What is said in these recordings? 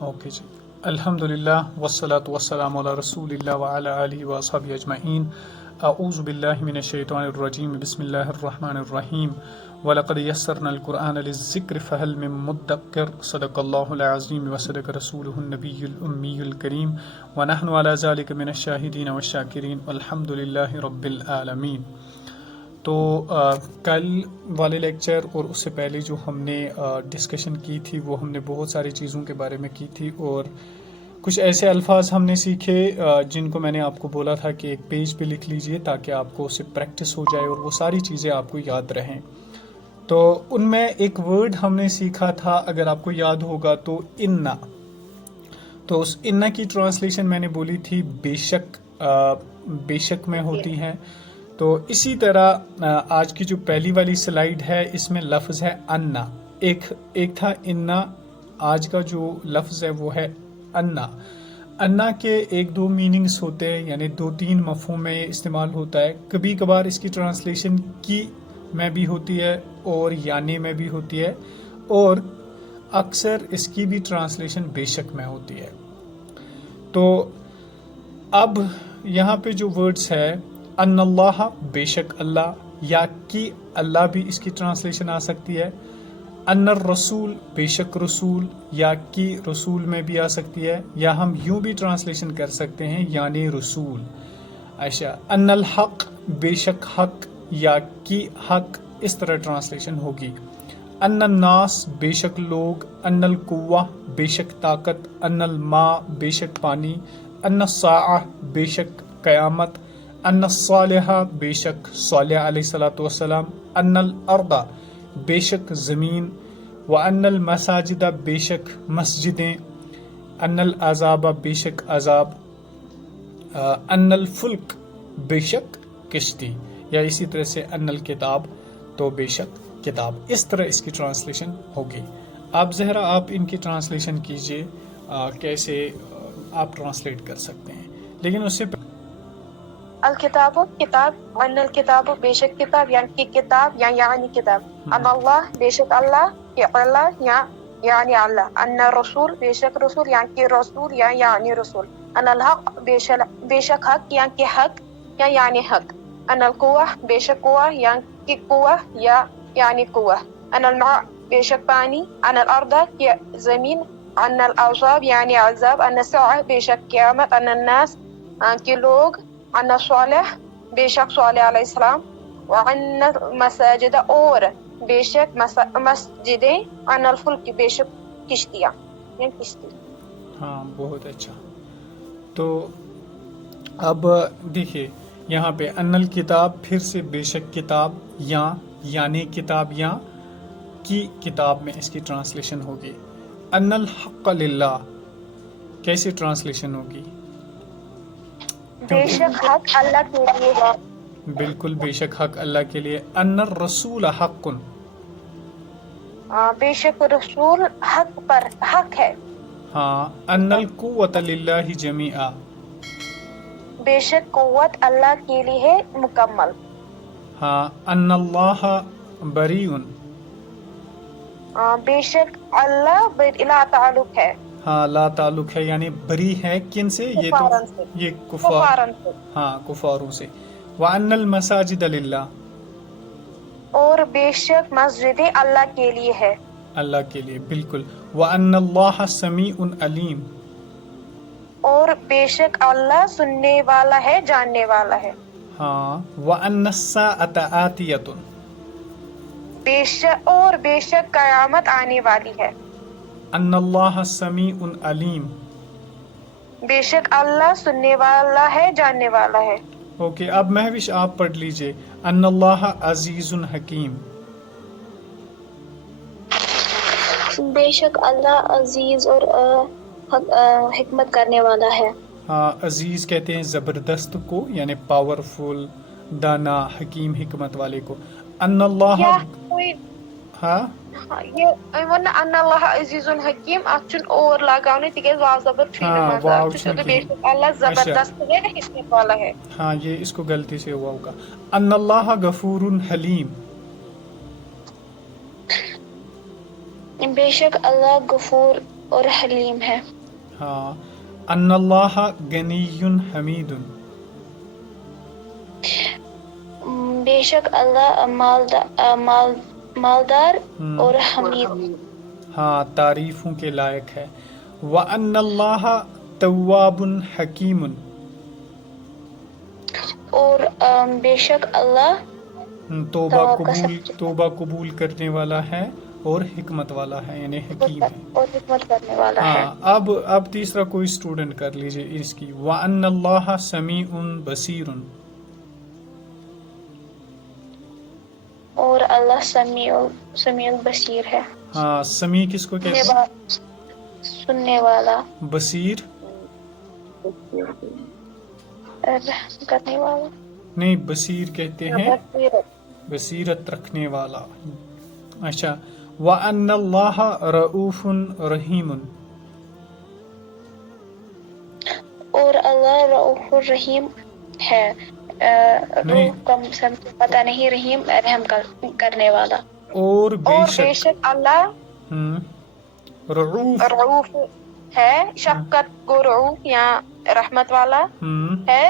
Okay جی، الحمدللہ والصلاۃ والسلام علی رسول اللہ وعلی آلہ واصحابہ اجمعین۔ اعوذ باللہ من الشیطان الرجیم، بسم اللہ الرحمن الرحیم۔ وَلَقَدْ يَسَّرْنَا الْقُرْآنَ لِلذِّكْرِ فَهَلْ مِن مُّدَّكِرٍ صدق اللہ العظیم وصدق رسولہ النبی الأمی الکریم ونحن علی ذلک من الشاہدین والشاکرین والحمد للہ رب العالمین۔ تو کل والے لیکچر اور اس سے پہلے جو ہم نے ڈسکشن کی تھی وہ ہم نے بہت ساری چیزوں کے بارے میں کی تھی، اور کچھ ایسے الفاظ ہم نے سیکھے جن کو میں نے آپ کو بولا تھا کہ ایک پیج پہ لکھ لیجئے تاکہ آپ کو اس سے پریکٹس ہو جائے اور وہ ساری چیزیں آپ کو یاد رہیں۔ تو ان میں ایک ورڈ ہم نے سیکھا تھا، اگر آپ کو یاد ہوگا تو انا۔ تو اس انا کی ٹرانسلیشن میں نے بولی تھی بے شک، بے شک میں ہوتی ہے۔ تو اسی طرح آج کی جو پہلی والی سلائیڈ ہے اس میں لفظ ہے انا، ایک تھا انا، آج کا جو لفظ ہے وہ ہے انا۔ انا کے ایک دو میننگز ہوتے ہیں، یعنی دو تین مفہوم میں استعمال ہوتا ہے۔ کبھی کبھار اس کی ٹرانسلیشن کی میں بھی ہوتی ہے اور یعنی میں بھی ہوتی ہے، اور اکثر اس کی بھی ٹرانسلیشن بے شک میں ہوتی ہے۔ تو اب یہاں پہ جو ورڈز ہے ان اللہ، بے شک اللہ، یا کی اللہ بھی اس کی ٹرانسلیشن آ سکتی ہے۔ ان الرسول، بے شک رسول، یا کی رسول میں بھی آ سکتی ہے، یا ہم یوں بھی ٹرانسلیشن کر سکتے ہیں یعنی رسول۔ اچھا، ان الحق، بے شک حق، یا کی حق، اس طرح ٹرانسلیشن ہوگی۔ ان الناس، بے شک لوگ، ان القوہ، بے شک طاقت، ان الماء، بے شک پانی، ان الساعہ، بے شک قیامت، ان الصالحہ، بے شک صالح علیہ الصلوۃ والسلام، ان الارض، بے شک زمین، وان المساجد، بے شک مسجدیں، ان العذاب، بے شک عذاب، ان الفلک، بے شک کشتی، یا اسی طرح سے ان الکتاب، تو بے شک کتاب۔ اس طرح اس کی ٹرانسلیشن ہوگی۔ آپ زہرا آپ ان کی ٹرانسلیشن کیجئے، کیسے آپ ٹرانسلیٹ کر سکتے ہیں، لیکن اس سے الکتاب کتاب، ان الکتاب بے شک کتاب، یعنی کتاب یا یعنی کتاب، ان اللہ بے شک اللہ، کہ اللہ یا یعنی اللہ، ان رسول بے شک رسول، یعنی کہ رسول یا یعنی رسول، ان الحق بے شک حق، یعنی کہ حق یا یعنی حق، ان القوہ بے شک قوہ، یعنی کہ قوہ یا یعنی قوہ، ان الماء بے شک پانی، ان الارض کہ زمین، ان العذاب یعنی عذاب، ان الساعہ بے شک قیامت، ان الناس کہ لوگ، ان صالح بے شک صالح علیہ السلام، وان مساجد اور بے شک مسجدیں، ان الفلک بے شک کشتیاں، یعنی کشتی۔ ہاں، بہت اچھا۔ تو اب دیکھیے یہاں پہ ان الکتاب، پھر سے بے شک کتاب، یا یعنی کتاب، یا کی کتاب میں اس کی ٹرانسلیشن ہوگی۔ ان الحق للہ، کیسی ٹرانسلیشن ہوگی؟ بے شک حق اللہ کے لیے ہے۔ بالکل، بے شک حق اللہ کے لیے۔ ان الرسول حق، بے شک رسول حق پر حق ہے۔ ہاں۔ ان القوۃ للہ جمیعا، بے شک قوت اللہ کے لیے ہے مکمل۔ ہاں۔ ان اللہ بریء، بے شک اللہ لا تعلق ہے، ہاں لا تعلق ہے، یعنی بری ہے کن سے؟ یہ تو کفارن سے، یہ کفارن سے۔ ہاں، کفاروں سے۔ وَأَنَّ الْمَسَاجِدَ لِلَّهِ، اور بے شک مسجدیں اللہ کے لیے ہے، اللہ کے لیے، بالکل۔ وَأَنَّ اللَّهَ سَمِيعٌ عَلِيمٌ، اور بے شک اللہ سننے والا ہے، جاننے والا ہے۔ ہاں۔ وَأَنَّ السَّاعَةَ آتِيَةٌ، بے شک قیامت آنے والی ہے۔ أَنَّ اللَّهَ سَمِيعٌ عَلِيمٌ، بے شک اللہ سننے والا ہے، جاننے والا ہے۔ اوکے، اب مہوش آپ پڑھ لیجئے۔ ان اللہ عزیز حکیم، بے شک اللہ عزیز اور حکمت کرنے والا ہے۔ ہاں، عزیز کہتے ہیں زبردست کو، یعنی پاورفل، دانا، حکیم، حکمت والے کو۔ ان اللہ، ہاں یہ ان اللہ عزیز الحکیم، اتھ چھُنہٕ اور لگاونے تِکیازِ واو زبر چھُنہٕ ہاں، منٛز، واو اتھ چھُ چھُنہٕ سیودُے بے کہیٖنۍ۔ شک اللہ زبردست ہے، حکمت والا ہے۔ ہاں، یہ اس کو غلطی سے ہوا ہوگا۔ ان اللہ غفور حلیم، بے شک اللہ غفور اور حلیم ہے. ہاں. ان اللہ غنی حمید. بے شک اللہ مالدار اور حمید. ہاں، تعریفوں کے لائق ہے. وَأَنَّ اللَّهَ تَوَّابٌ حَكِيمٌ. اور بے شک اللہ توبہ قبول کرنے والا ہے اور حکمت والا ہے، یعنی حکیم ہے. اور حکمت کرنے والا ہے. ہاں. اب تیسرا کوئی اسٹوڈنٹ کر لیجئے اس کی. وَأَنَّ اللَّهَ سَمِيعٌ بَصِيرٌ. اور اللہ سمیع بصیر ہے. ہاں، سمیع کس کو کہتے ہیں؟ سننے والا. بصیر کرنے والا. نہیں، بصیر کہتے ہیں بصیرت رکھنے والا. اچھا. وَأَنَّ اللَّهَ رَؤُوفٌ رَحِيمٌ. اور اللہ رؤوف الرحیم ہے. روح کا پتہ نہیں، رحیم رحم کرنے والا. اور بے شک اللہ رؤوف ہے، شفقت کو رؤوف یا رحمت والا ہے،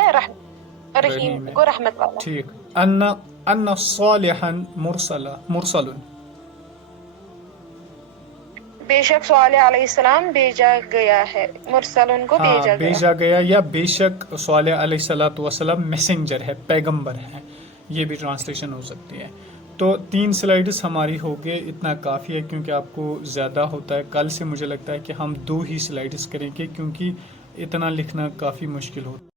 رحیم کو رحمت والا. ٹھیک. ان صالحا مرسل. بے شک صالح علیہ السلام بھیجا گیا ہے، مرسل ان کو بھیجا گیا، یا بے شک صالح علیہ السلام میسنجر ہے، پیغمبر ہے. یہ بھی ٹرانسلیشن ہو سکتی ہے. تو 3 سلائیڈز ہماری ہو گئے، اتنا کافی ہے کیونکہ آپ کو زیادہ ہوتا ہے. کل سے مجھے لگتا ہے کہ ہم 2 ہی سلائیڈز کریں گے کیونکہ اتنا لکھنا کافی مشکل ہوتا ہے.